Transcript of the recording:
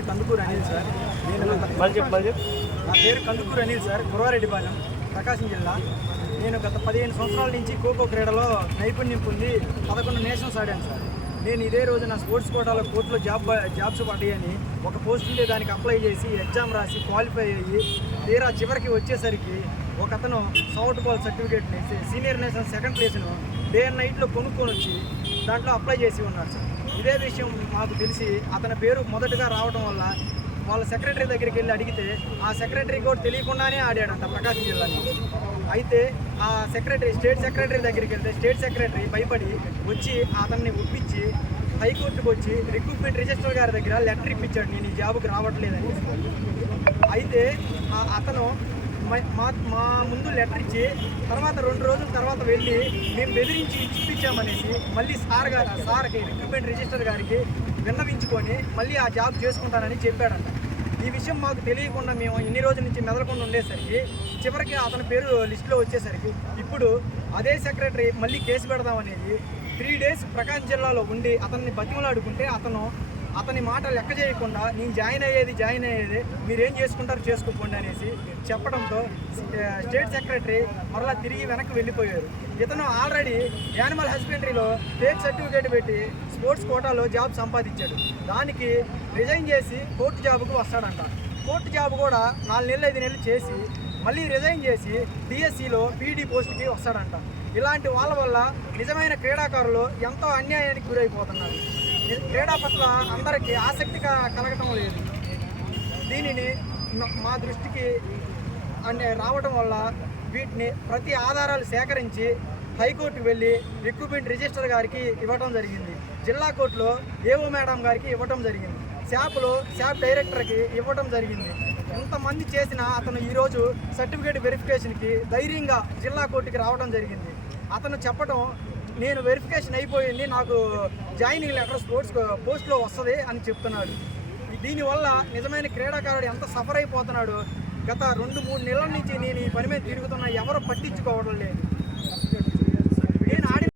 పేరు కందుకూరు అనిల్ సార్. నా పేరు కందుకూరు అనిల్ సార్, గురవారెడ్డిపాలెం, ప్రకాశం జిల్లా. నేను గత 15 సంవత్సరాల నుంచి ఖోఖో క్రీడలో నైపుణ్యం పొంది 11 నేషనల్స్ ఆడాను సార్. నేను ఇదే రోజు నా స్పోర్ట్స్ కోటాలో కోర్టులో జాబ్స్ పడ్డాయని ఒక పోస్ట్ ఉంటే దానికి అప్లై చేసి ఎగ్జామ్ రాసి క్వాలిఫై అయ్యి తీరా చివరికి వచ్చేసరికి ఒక అతను సాఫ్ట్ బాల్ సర్టిఫికేట్ని సీనియర్ నేషనల్ సెకండ్ ప్లేస్ను డే అండ్ నైట్లో కొనుక్కొని వచ్చి దాంట్లో అప్లై చేసి ఉన్నాడు సార్. ఇదే విషయం మాకు తెలిసి అతని పేరు మొదటగా రావడం వల్ల వాళ్ళ సెక్రటరీ దగ్గరికి వెళ్ళి అడిగితే ఆ సెక్రటరీ కూడా తెలియకుండానే ఆడాడంట ప్రకాశం జిల్లాలో. అయితే ఆ స్టేట్ సెక్రటరీ దగ్గరికి వెళ్తే స్టేట్ సెక్రటరీ భయపడి వచ్చి అతన్ని ఒప్పించి హైకోర్టుకు వచ్చి రిక్రూట్మెంట్ రిజిస్టర్ గారి దగ్గర లెటర్ ఇప్పించాడు, నేను ఈ జాబ్కి రావట్లేదని. అయితే అతను మా ముందు లెటర్ ఇచ్చి తర్వాత 2 రోజుల తర్వాత వెళ్ళి మేము బెదిరించి ఇప్పించామనేసి మళ్ళీ సార్కి రిక్రూట్మెంట్ రిజిస్టర్ గారికి విన్నవించుకొని మళ్ళీ ఆ జాబ్ చేసుకుంటానని చెప్పాడంట. ఈ విషయం మాకు తెలియకుండా మేము ఇన్ని రోజుల నుంచి మెదలకుండా ఉండేసరికి చివరికి అతని పేరు లిస్టులో వచ్చేసరికి ఇప్పుడు అదే సెక్రటరీ మళ్ళీ కేసు పెడదామనేది 3 డేస్ ప్రకాశం జిల్లాలో ఉండి అతన్ని బతిమలాడుకుంటే అతని మాట లెక్క చేయకుండా నేను జాయిన్ అయ్యేది మీరేం చేసుకుంటారో చేసుకోండి అనేసి చెప్పడంతో స్టేట్ సెక్రటరీ మరలా తిరిగి వెనక్కి వెళ్ళిపోయారు. ఇతను ఆల్రెడీ యానిమల్ హస్బెండరీలో ఫేక్ సర్టిఫికేట్ పెట్టి స్పోర్ట్స్ కోటాలో జాబ్ సంపాదించాడు. దానికి రిజైన్ చేసి కోర్టు జాబ్కు వస్తాడంట. కోర్టు జాబ్ కూడా 4 నెలలు 5 నెలలు చేసి మళ్ళీ రిజైన్ చేసి డిఎస్సిలో పీడీ పోస్ట్కి వస్తాడంట. ఇలాంటి వాళ్ళ వల్ల నిజమైన క్రీడాకారులు ఎంతో అన్యాయానికి గురైపోతున్నారు. క్రీడా పట్ల అందరికీ ఆసక్తి కలగటం లేదు. దీనిని మా దృష్టికి రావడం వల్ల వీటిని ప్రతి ఆధారాలు సేకరించి హైకోర్టుకు వెళ్ళి రిక్రూట్మెంట్ రిజిస్టర్ గారికి ఇవ్వడం జరిగింది, జిల్లా కోర్టులో ఏఓ మేడం గారికి ఇవ్వడం జరిగింది, శాప్ డైరెక్టర్కి ఇవ్వడం జరిగింది. ఇంతమంది చేసిన అతను ఈరోజు సర్టిఫికేట్ వెరిఫికేషన్కి ధైర్యంగా జిల్లా కోర్టుకి రావడం జరిగింది. అతను చెప్పడం నేను వెరిఫికేషన్ అయిపోయింది, నాకు జాయినింగ్ లెటర్ స్పోర్ట్స్ పోస్ట్లో వస్తుంది అని చెప్తున్నాడు. దీనివల్ల నిజమైన క్రీడాకారుడు ఎంత సఫర్ అయిపోతున్నాడు. గత 2-3 నెలల నుంచి నేను ఈ పని మీద తిరుగుతున్నా, ఎవరు పట్టించుకోవడం లేదు. నేను